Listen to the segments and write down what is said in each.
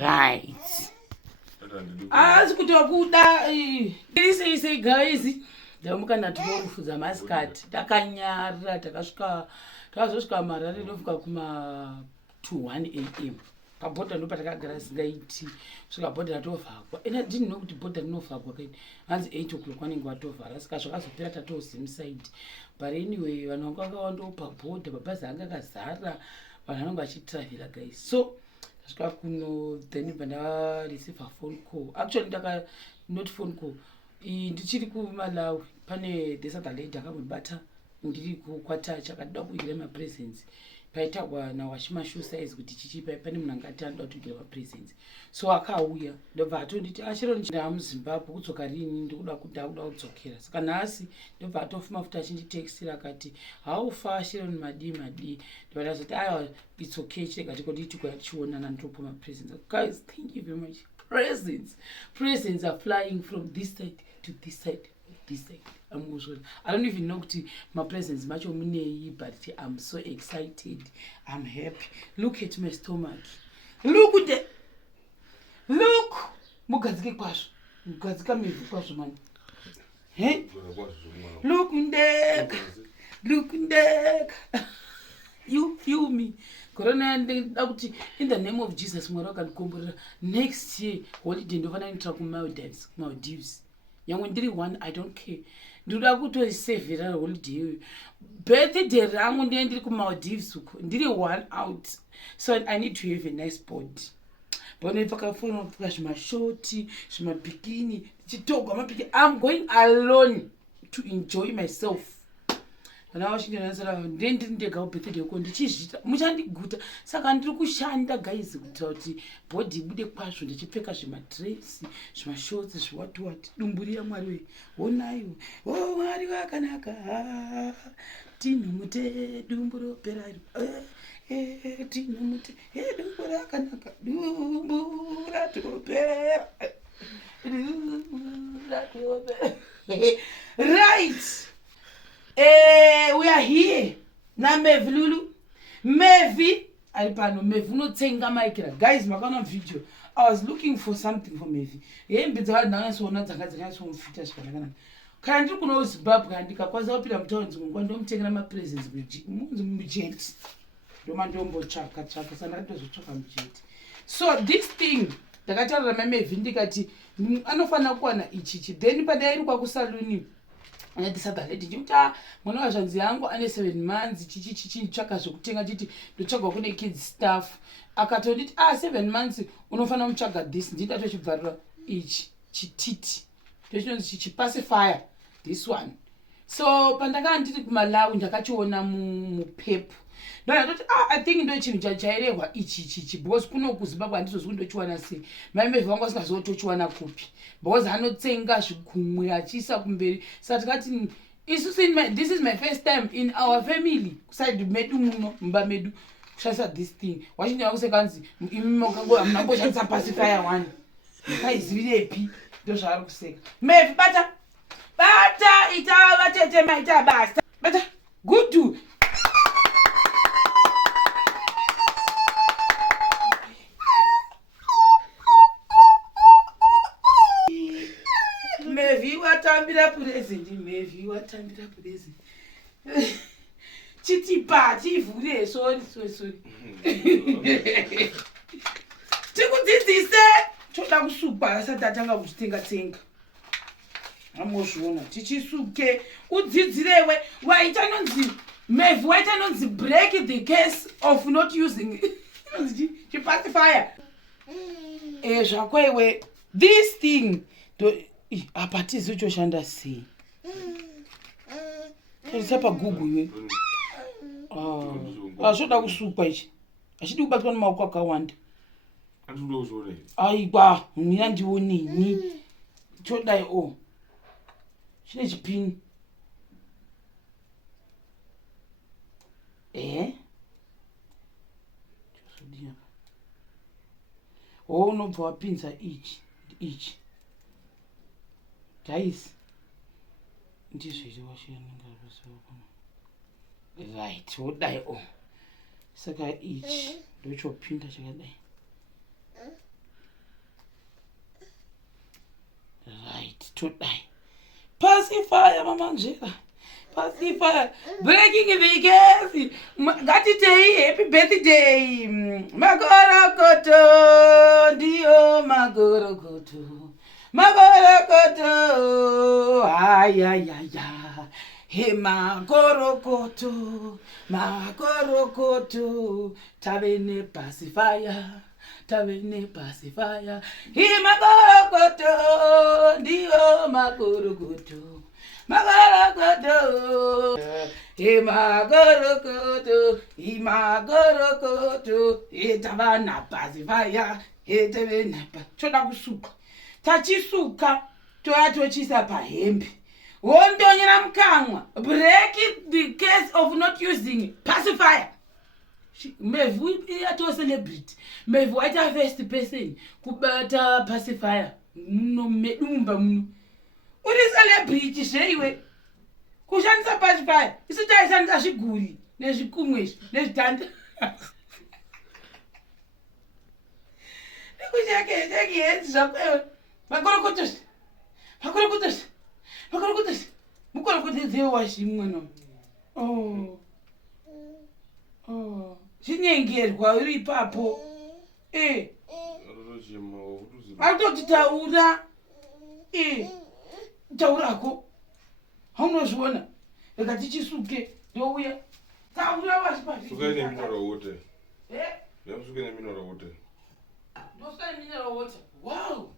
Right. As kutokuda say guys ndamuka ndatorufuza maskati takanyarira takazosvika Marare ndofika kuma 1 am pabhodha ndo patakagara singaiti kusvika bhodha ratovhagwa ena didn't know kuti bhodha rinovhagwa kaini hanzi 8 o'clock vanenge vatovhara saka zvakazopera tatozimside but anyway vanhu vanga vakawandopa bhodha mabhazi anga akazara vanhu vanenge vachitravhera guys so tasvika kuno then pandareceive phone call actually not phone call ndichiri kuMalawi pane this other lady akambobata ndiri kukwatacha akatoda kuigira mapresents paitagwa nawashima size kuti chichipa pane munhu angati anoda kutugira mapresents so akauya ndobva atonditi achiro ndamuZimbabwe kudzoka rini ndikuda kudzokera saka nhasi ndobva atofuma futi achinditeksira akati haufa achiro madi ndobva ndazoti aiwa it's okay chirega tikonditi kwachionana ndopo mapresents guys thank you very much presents are flying from this side to this side this side. I don't even know what my presence much but I'm so excited. I'm happy. Look at my stomach. Look at the look. Mugazike kwasho. Mugazika mevu kwasho man. Hey? Look ndek. Look ndek. You feel me? Corona in the name of Jesus Moroccan next year holiday ndovana nitra ku Maldives. Young ndiri one I don't care. Ndoda kutosevhera holiday birthday rangu ndiri ku Maldives uko ndiri one out so I need to have a nice body bone pakafuna kupfuka zvimashoti zvimabikini chitogwa mapiki I'm going alone to enjoy myself kana washindira ndiri ndega birthday uko ndichizvita muchandiguta saka ndiri kushanda guys kuitira kuti body ibude kwazvo ndichipfeka zvimadress zvimashorts zviwati dumburi yaMwari we onaiwo Mwari wakanaka tinomute dumburo perairo tinomute dumburo rakanaka dumbura topera right. We are here. Na Mevi Lulu. Mevi. Alipano Mevi unotsenga maikira. Guys, makana video. I was looking for something for Mevi. Mbidza nanga sona dzakadzaka so mfita zvakanaka. Kana ndiri kuno Zimbabwe andika kwaza upira mutaunzi ngwa ndomutengera ma presents mujeti. Ndoma ndombochaka sana ndozotsvaka mujeti. So this thing ndakatarira Mevi ndikati anofana kuwana ichichi then padairi kwa kusaluni ndisadhaleti ndikuta mwana wazvanzi yangu ane 7 months chichi tsvaka zvokutenga chiti ndotsvagwa kune kids stuff akatonditi 7 months unofana mutsvaga this ndinda tochibvarira ichi chititi ndochinonzi chipacifier this one so pandakanga ndiri kuMalawi ndakachiona mupepu ndoti I think ndo chinhu chairehwa ichi because kuno kuZimbabwe handizozvi ndochiwana sei Mevi vangu vasingazotochiwana kupi because anotsenga zvikumwe achiisa kumberi saka tikati this is my first time in our family kuside medu muno mumba medu kushandisa this thing wachinjava kusekanzi munamboshandisa pacifier one mukaizivirepi ndo zvaari kuseka Mevi bata ita vatetema ita basta bata good Mevi watambira present chitipa chivhure sorry tikudzidzise toda kusukwa asati atanga kuchitenga amozviona tichisuke udzidzirewe waita nonzi Mevi waita nonzi break the case of not using chipacifier zvakwewe this thing apa tizi uchoshanda sei tarisa paGoogle iwe zvoda kusukwa ichi hachidi kubatwa nemaoko akawanda aiwa mina ndioneni chodai chine chipini unobva wapinza ichi guys ndizviri right wodai saka ichi ndochopinda chakadai todai pacifier mamanjera pacifier breaking the gas ngatitei happy birthday magorokoto ndio magorokoto magorokoto ayayaya he magorokoto magorokoto tavene pacifier tavene pacifier he magorokoto ndio magorokoto magorokoto he magorokoto he magorokoto he tavana pacifier he tavena choda kusuka tachisuka toyatochisa pahembe wondonyera mukamwa break the case of not using pacifier mevu yato celebrity mevu waita first person kubata pacifier muno medumba muno uri celebrity zveiwe kushandisa pacifier isu taishandisa zviguri nezvikumwe nezvitanda nekushekesheki hedzi zvakwewe makorokotosi makorokotosi makorokotosi mukorokotedzewe wazvimwe no chinyengerwa uri ipapo atoti taura taurako haunozviona reka tichisuke ndouya taura wazipasukaneminarawote wow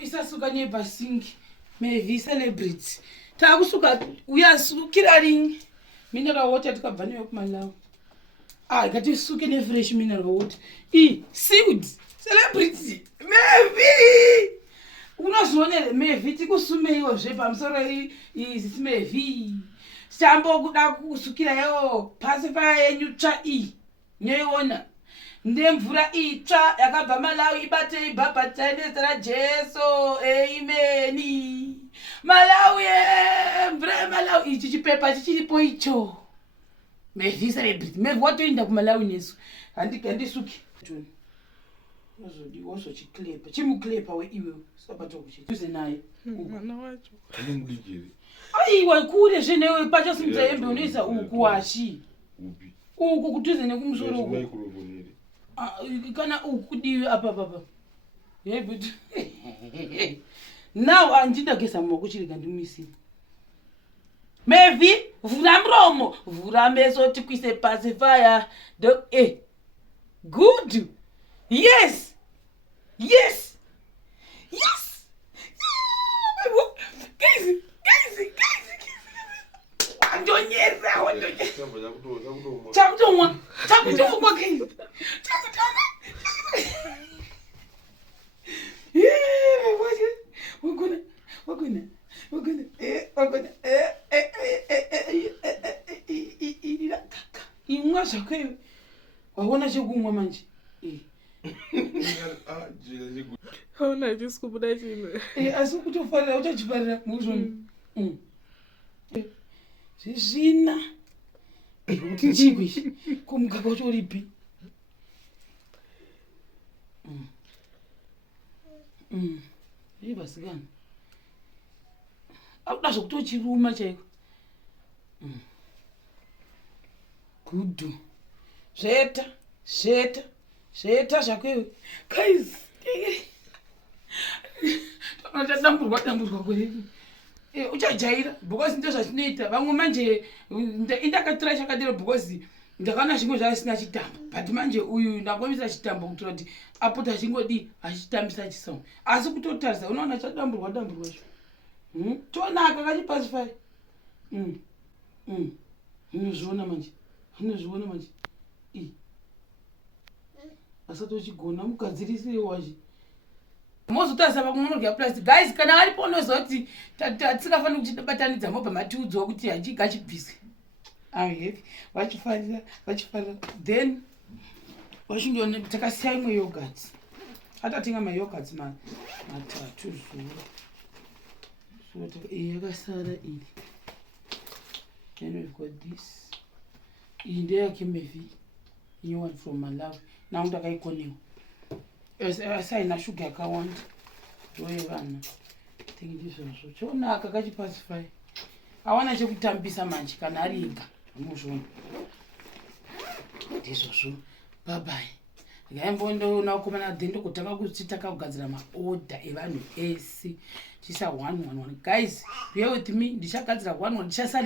isasuka nepasingi mevi celebrity takusuka uyasukira ringi mineral water tikabva neyo kumalawi ngatisuke nefresh mineral water seaweed celebrity mevi unozvionere mevi tikusumeiwo zvepamusoro izi mevi chambokuda kusukirayo pacifier yenyu tsva nyoiona ndemvura itsva yakabva malawi ibatei bhabhatai nezita rajesu aimeni malawi mvura yemalawi ichi chipepa chichiripo icho mevi celebrity mevi watoenda kumalawi nesu handisuki ozodiwa ozochiklepa chimuklepa weiwe sabatokuchiuze naye mwana wacho aiwa kure zvenewe pachasimudza hembe unoisa uku washi uku kutuze nekumusoro uku kana ukudiwe apa yebut now andidagesa moko chirika ndimisini mevi vhura muromo vhura meso tikwise pacifier good yes guys wandonyera chakutomwa guys imwa zvakaiwe waona chekumwa manje hauna chisikubuda chino asi kutofarira uchachifarira muzvoni zvezvina kuti chikwishi kumugaka wacho uripi ibasikana akuda zvokutochiruma chaiko gudhu zveta zvakwewe guys damburwa kuri uchajaira because ndo zvachinoita vamwe manje indakatora chakadero because ndakaona zvimwe zvasina chitambo but manje uyu ndangomisa chitambo kutora kuti apota achingodi achitambisa chisong asi kutotarisa unoona chadamburwa zvo tonaka kachipasifai unozviona manje asatochigona mugadzirisi wachi mozotarisa vamwe munorya plastic guys kana aripo unoziva kuti tisingafaniri kuchibatanidza mobva matiudzawo kuti hachigachibviswe vachifarira then vachindone takasiya imwe yogurt atatenga mayogurt matatu zuva yakasara iyi then we've got this iyi ndeyake mevi new one from Malawi nakuti akaikonewa asaina shuga yakawanda ndoyevana think ndizvozvo chonaka kachipasifai awana chekutambisa manje kana ari ega muzvona ndizvozvo babai ngaimbondoona kukomana dhendo kutanga kuti takagadzira maorder evanhu ese chisa 111 guys bear with me ndichagadzira 111 ndichasa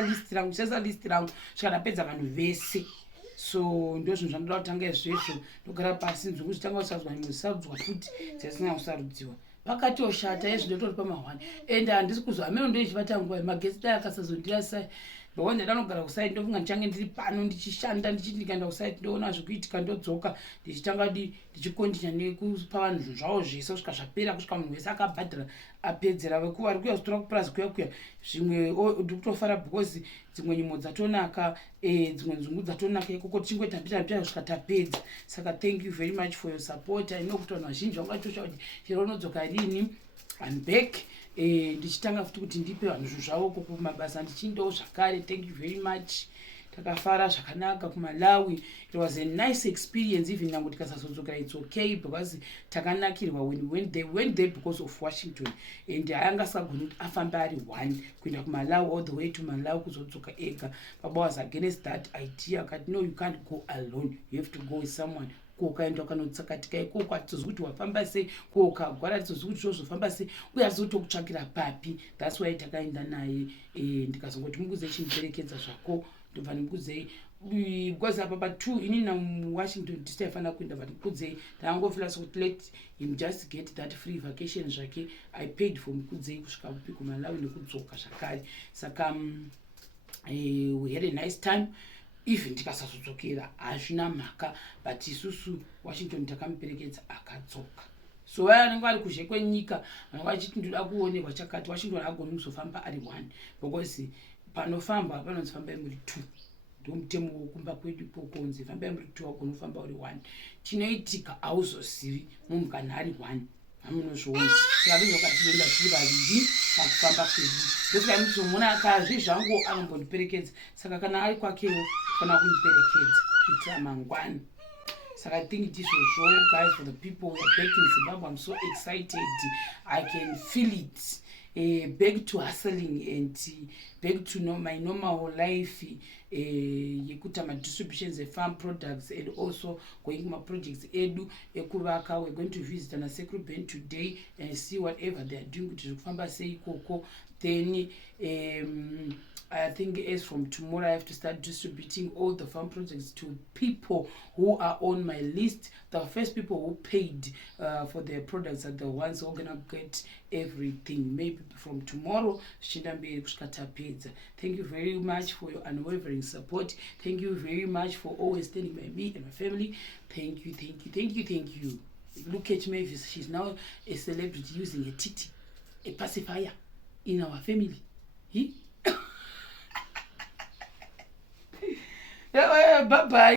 list rangu zvikadapedza vanhu vese so ndo zvinhu zvandoda kutanga izvezvo ndogara pasi nzungu chitanga usarudzwa musarudzwa futi dzasina kusarudziwa pakati oshata izvi ndotori pama1 and handisi kuzwa ameno ndoichivata nguva magesi dai akasazondira sai ndoona ndanogara kusaiti ndofunga ndichange ndiri pano ndichishanda ndichiti ndikaenda kusaiti ndoona zvikuitika ndodzoka ndichitanga ndichikondinya nekupa vanhu zvinhu zvavo zvese kusvika zvapera kusvika munhu wese akabhadhara apedzera vekuva vari kuya kutora kupurazi kuya zvimwe ndikutofara because dzimwe nyimo dzatonaka dzimwe nzungu dzatonaka ikoko tichingoitambira kusvika tapedza saka thank you very much for your support. I know kuti vanhu vazhinji vangatosha kuti chero unodzoka rini I'm back ndichitanga futi kuti ndipe vanhu zvinhu zvavo kumabasa ndichindowo zvakare. Thank you very much. Takafara zvakanaka kuMalawi. It was a nice experience even nangu tikasazodzokera it's okay because takanakirwa when we went there because of Washington and anga sagoni kuti afamba ari one kuenda kuMalawi all the way to Malawi kuzodzoka ega. Baba was against that idea akati no you can't go alone, you have to go with someone. Kokaenda kanotsakatika ikoko atizwi kuti wafamba sei kokagwara atizwi kuti zvozofamba sei uye azotokutsvakira papi. That's why takaenda naye ndikazongoti mukuze chiniperekedza zvako ndobva ndikuze because apa pa2 ini na Washington DC afana kuenda but mukudze ndangofila sokuti let him just get that free vacation zvake. I paid for mukudze kusvika kupi kuMalawi nekudzoka zvakare. Saka we had a nice time. Even tikasazodzokera hazvina mhaka but isusu Washington takamuperekedza akadzoka. So vaya vanenge vari kuzhe kwenyika vanenge vachiti ndoda kuonekwa chakati Washington agoni kuzofamba ari one because panofamba panozofamba muri 2 ndomutemo wokumba kwedu pokonzi famba muri 2 agoni kufamba uri 1 chinoitika hauzozivi munhu kana ari 1 hamunozviona. Saka vinhu vakatienda tiri vaviri pakufamba kwedu ndosaka muzomuna akazvi zvangu anombondiperekedza. Saka kana ari kwakewo kana kundiperekedza kuitira mangwani. Saka I think this was all guys for the people who are back in Zimbabwe. I'm so excited. I can feel it. Back to hustling and back to my normal life. Yekuta my distributions of farm products and also going my projects edu ekuvaka. We're going to visit an Sekru Band today and see whatever they are doing to Famba say Koko. Then I think as from tomorrow I have to start distributing all the farm projects to people who are on my list. The first people who paid for their products are the ones who are gonna get everything. Maybe from tomorrow. Thank you very much for your unwavering support. Thank you very much for always standing by me and my family. Thank you, thank you, thank you, thank you. Look at Mavis, she's now a celebrity using a titi, a pacifier in our family. Bye bye.